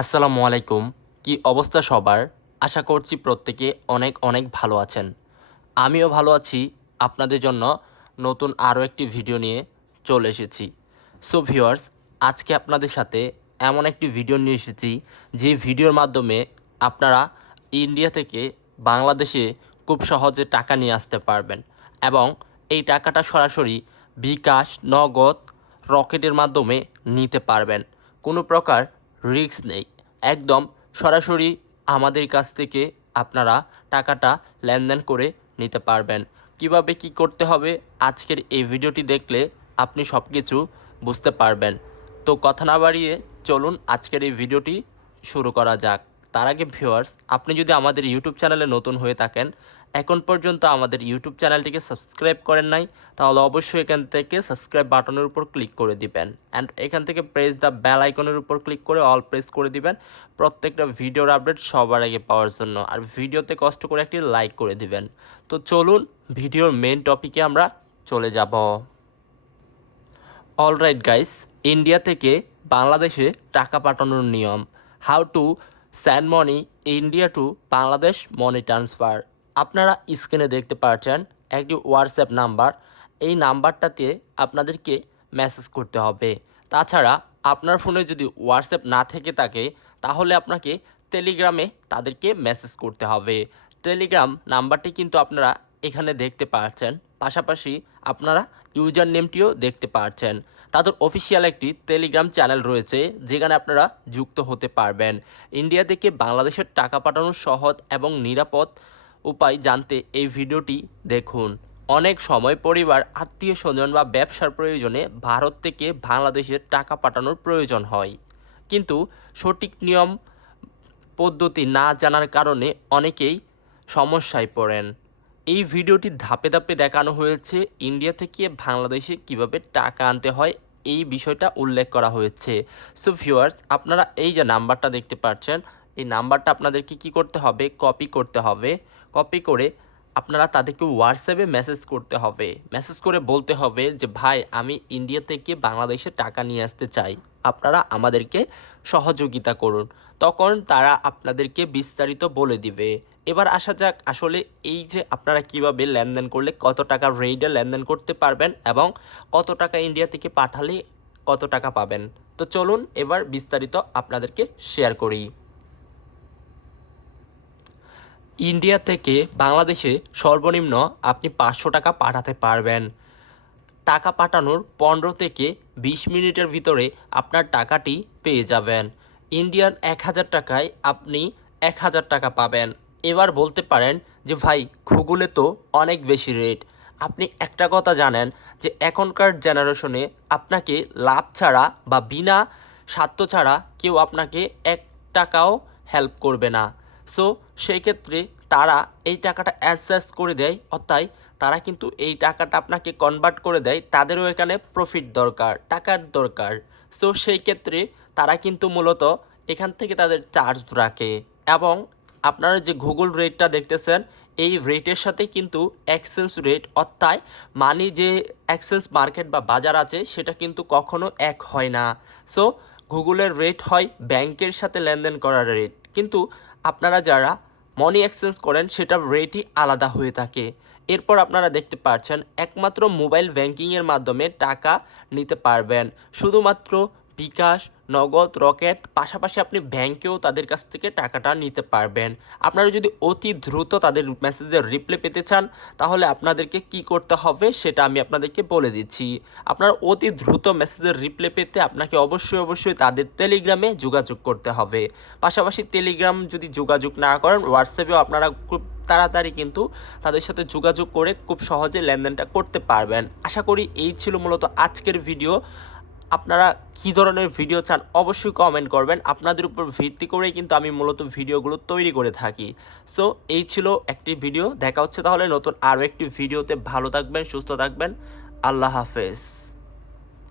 আসসালামু আলাইকুম। কি অবস্থা সবার? আশা করছি প্রত্যেকে অনেক অনেক ভালো আছেন। আমিও ভালো আছি। আপনাদের জন্য নতুন আরও একটি ভিডিও নিয়ে চলে এসেছি। সো ভিউয়ার্স, আজকে আপনাদের সাথে এমন একটি ভিডিও নিয়ে এসেছি যে ভিডিওর মাধ্যমে আপনারা ইন্ডিয়া থেকে বাংলাদেশে খুব সহজে টাকা নিয়ে আসতে পারবেন এবং এই টাকাটা সরাসরি বিকাশ, নগদ, রকেটের মাধ্যমে নিতে পারবেন। কোনো প্রকার রিস্ক নেই। একদম সরাসরি আমাদের কাছ থেকে আপনারা টাকাটা লেনদেন করে নিতে পারবেন। কিভাবে কি করতে হবে আজকের এই ভিডিওটি দেখলে আপনি সব কিছু বুঝতে পারবেন। তো কথা না বাড়িয়ে চলুন আজকের এই ভিডিওটি শুরু করা যাক। তার আগে ভিউয়ার্স, আপনি যদি আমাদের ইউটিউব চ্যানেলে নতুন হয়ে থাকেন, এখন পর্যন্ত আমাদের ইউটিউব চ্যানেলটিকে সাবস্ক্রাইব করেন নাই, তাহলে অবশ্যই এখান থেকে সাবস্ক্রাইব বাটনের উপর ক্লিক করে দিবেন অ্যান্ড এখান থেকে প্রেস দ্য বেল আইকনের উপর ক্লিক করে অল প্রেস করে দিবেন প্রত্যেকটা ভিডিওর আপডেট সবার আগে পাওয়ার জন্য। আর ভিডিওতে কষ্ট করে একটি লাইক করে দিবেন। তো চলুন ভিডিওর মেন টপিকে আমরা চলে যাব। অলরাইট গাইস, ইন্ডিয়া থেকে বাংলাদেশে টাকা পাঠানোর নিয়ম। How to send money India to Bangladesh money transfer. আপনারা স্ক্রিনে দেখতে পাচ্ছেন একটি হোয়াটসঅ্যাপ নাম্বার। এই নাম্বারটাতে আপনাদেরকে মেসেজ করতে হবে। তাছাড়া আপনার ফোনে যদি হোয়াটসঅ্যাপ না থেকে থাকে তাহলে আপনাকে টেলিগ্রামে তাদেরকে মেসেজ করতে হবে। টেলিগ্রাম নাম্বারটি কিন্তু আপনারা এখানে দেখতে পাচ্ছেন, পাশাপাশি আপনারা ইউজার নেমটিও দেখতে পাচ্ছেন। তাদের অফিসিয়াল একটি টেলিগ্রাম চ্যানেল রয়েছে যেখানে আপনারা যুক্ত হতে পারবেন। ইন্ডিয়া থেকে বাংলাদেশের টাকা পাঠানোর সহজ এবং নিরাপদ উপায় জানতে এই ভিডিওটি দেখুন। অনেক সময় পরিবার, আত্মীয় স্বজন বা ব্যবসার প্রয়োজনে ভারত থেকে বাংলাদেশের টাকা পাঠানোর প্রয়োজন হয়, কিন্তু সঠিক নিয়ম পদ্ধতি না জানার কারণে অনেকেই সমস্যায় পড়েন। এই ভিডিওটি ধাপে ধাপে দেখানো হয়েছে ইন্ডিয়া থেকে বাংলাদেশে কিভাবে টাকা আনতে হয়, এই বিষয়টা উল্লেখ করা হয়েছে। সো ভিউয়ার্স, আপনারা এই যে নাম্বারটা দেখতে পাচ্ছেন, এই নাম্বারটা আপনাদেরকে কি করতে হবে, কপি করতে হবে। কপি করে আপনারা তাদেরকে হোয়াটসঅ্যাপে মেসেজ করতে হবে। মেসেজ করে বলতে হবে যে ভাই, আমি ইন্ডিয়া থেকে বাংলাদেশে টাকা নিয়ে আসতে চাই, আপনারা আমাদেরকে সহযোগিতা করুন। তখন তারা আপনাদেরকে বিস্তারিত বলে দিবে। এবার আসা যাক আসলে এই যে আপনারা কিভাবে লেনদেন করলে কত টাকা রেটে লেনদেন করতে পারবেন এবং কত টাকা ইন্ডিয়া থেকে পাঠালে কত টাকা পাবেন। তো চলুন এবার বিস্তারিত আপনাদেরকে শেয়ার করি। ইন্ডিয়া থেকে বাংলাদেশে সর্বনিম্ন আপনি 500 টাকা পাঠাতে পারবেন। টাকা পাঠানোর 15 থেকে 20 মিনিটের ভিতরে আপনার টাকাটি পেয়ে যাবেন। ইন্ডিয়ান 1000 টাকায় আপনি 1000 টাকা পাবেন। এবার বলতে পারেন যে ভাই, গুগলে তো অনেক বেশি রেট। আপনি একটা কথা জানেন যে এখনকার জেনারেশনে আপনাকে লাভ ছাড়া বা বিনা স্বার্থ ছাড়া কেউ আপনাকে 1 টাকাও হেল্প করবে না। সো সেই ক্ষেত্রে তারা এই টাকাটা অ্যাডজাস্ট করে দেয়, অর্থাৎ তারা কিন্তু এই টাকাটা আপনাকে কনভার্ট করে দেয়। তাদেরও এখানে প্রফিট দরকার, টাকার দরকার। সো সেই ক্ষেত্রে তারা কিন্তু মূলত এখান থেকে তাদের চার্জ রাখে এবং আপনারা যে গুগল রেটটা দেখতেছেন, এই রেটের সাথে কিন্তু এক্সচেঞ্জ রেট, অর্থাৎ মানি যে এক্সচেঞ্জ মার্কেট বা বাজার আছে, সেটা কিন্তু কখনো এক হয় না। সো গুগলের রেট হয় ব্যাংকের সাথে লেনদেন করার রেট, কিন্তু আপনারা যারা মানি এক্সচেঞ্জ করেন সেটার রেটই আলাদা হয়ে থাকে। এরপর আপনারা দেখতে পাচ্ছেন একমাত্র মোবাইল ব্যাংকিংয়ের মাধ্যমে টাকা নিতে পারবেন, শুধুমাত্র বিকাশ, নগদ, রকেট, পাশাপাশি আপনি ব্যাংকেও তাদের কাছ থেকে টাকাটা নিতে পারবেন। আপনারা যদি অতি দ্রুত তাদের মেসেজের রিপ্লাই পেতে চান তাহলে আপনাদেরকে কি করতে হবে সেটা আমি আপনাদেরকে বলে দিচ্ছি। আপনারা অতি দ্রুত মেসেজের রিপ্লাই পেতে আপনাকে অবশ্যই তাদের টেলিগ্রামে যোগাযোগ করতে হবে। পাশাপাশি টেলিগ্রাম যদি যোগাযোগ না করেন, হোয়াটসঅ্যাপেও আপনারা খুব তাড়াতাড়ি কিন্তু তাদের সাথে যোগাযোগ করে খুব সহজে লেনদেনটা করতে পারবেন। আশা করি এই ছিল মূলত আজকের ভিডিও। আপনারা কী ধরনের ভিডিও চান অবশ্যই কমেন্ট করবেন। আপনাদের উপর ভিত্তি করেই কিন্তু আমি মূলত ভিডিওগুলো তৈরি করে থাকি। সো এই ছিল একটি ভিডিও। দেখা হচ্ছে তাহলে নতুন আরও একটি ভিডিওতে। ভালো থাকবেন, সুস্থ থাকবেন। আল্লাহ হাফেজ।